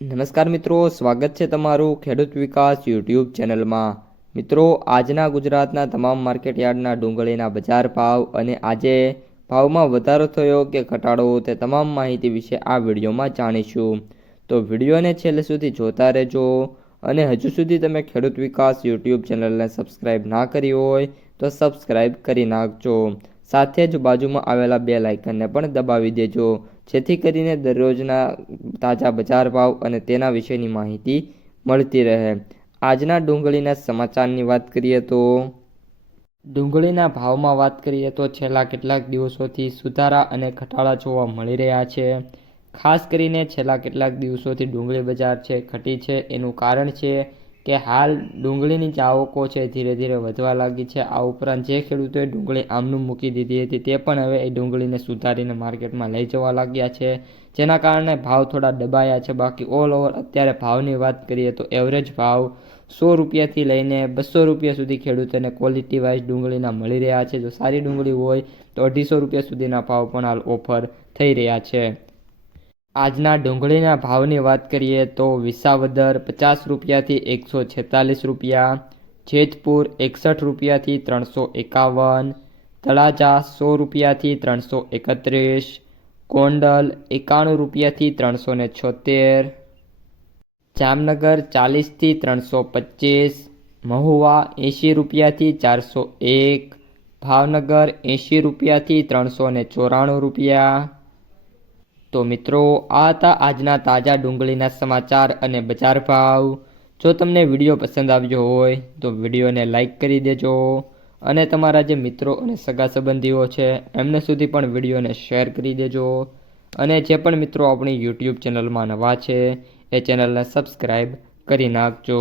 નમસ્કાર મિત્રો, સ્વાગત છે તમારું ખેડૂત વિકાસ યુટ્યુબ ચેનલમાં. મિત્રો, આજના ગુજરાતના તમામ માર્કેટ યાર્ડના ડુંગળીના બજાર ભાવ અને આજે ભાવમાં વધારો થયો કે ઘટાડો તે તમામ માહિતી વિશે આ વિડીયોમાં જાણીશું. તો વિડીયોને છેલ્લે સુધી જોતા રહેજો અને હજુ સુધી તમે ખેડૂત વિકાસ યુટ્યુબ ચેનલને સબસ્ક્રાઇબ ના કરી હોય તો સબસ્ક્રાઇબ કરી નાખજો. સાથે જ બાજુમાં આવેલા બે લાઇકનને પણ દબાવી દેજો. જેથી કરીને દરરોજના તાજા બજાર ભાવ અને તેના વિશેની માહિતી મળતી રહે. આજના ડુંગળીના સમાચારની વાત કરીએ તો ડુંગળીના ભાવમાં વાત કરીએ તો છેલ્લા કેટલાક દિવસોથી સુધારા અને ઘટાડા જોવા મળી રહ્યા છે. ખાસ કરીને છેલ્લા કેટલાક દિવસોથી ડુંગળી બજાર છે, ઘટી છે, એનું કારણ છે કે હાલ ડુંગળીની ચાવકો છે ધીરે ધીરે વધવા લાગી છે. આ ઉપરાંત જે ખેડૂતોએ ડુંગળી આમનું મૂકી દીધી હતી, તે પણ હવે એ ડુંગળીને સુધારીને માર્કેટમાં લઈ જવા લાગ્યા છે. જેના કારણે ભાવ થોડા દબાયા છે. બાકી ઓલ ઓવર અત્યારે ભાવની વાત કરીએ તો એવરેજ ભાવ સો રૂપિયાથી લઈને બસો રૂપિયા સુધી ખેડૂતોને ક્વોલિટી વાઇઝ ડુંગળીના મળી રહ્યા છે. જો સારી ડુંગળી હોય તો અઢીસો રૂપિયા સુધીના ભાવ પણ હાલ ઓફર થઈ રહ્યા છે. આજના ડુંગળીના ભાવની વાત કરીએ તો વિસાવદર પચાસ રૂપિયાથી એકસો છેતાલીસ રૂપિયા, જેતપુર એકસઠ રૂપિયાથી ત્રણસો એકાવન, તળાજા સો રૂપિયાથી ત્રણસો એકત્રીસ, ગોંડલ એકાણું રૂપિયાથી ત્રણસો ને છોતેર, જામનગર ચાલીસથી ત્રણસો પચીસ, મહુવા એંશી રૂપિયાથી ચારસો એક, ભાવનગર એંશી રૂપિયાથી ત્રણસો ને ચોરાણું રૂપિયા તો મિત્રો, આ હતા આજના તાજા ડુંગળીના સમાચાર અને બજાર ભાવ. જો તમને વીડિયો પસંદ આવ્યો હોય, તો વિડીયોને લાઈક કરી દેજો. અને તમારા જે મિત્રો અને સગા સંબંધીઓ છે, એમને સુધી પણ વિડીયોને શેર કરી દેજો. અને જે પણ મિત્રો આપણી યુટ્યુબ ચેનલમાં નવા છે, એ ચેનલને સબસ્ક્રાઈબ કરી નાખજો.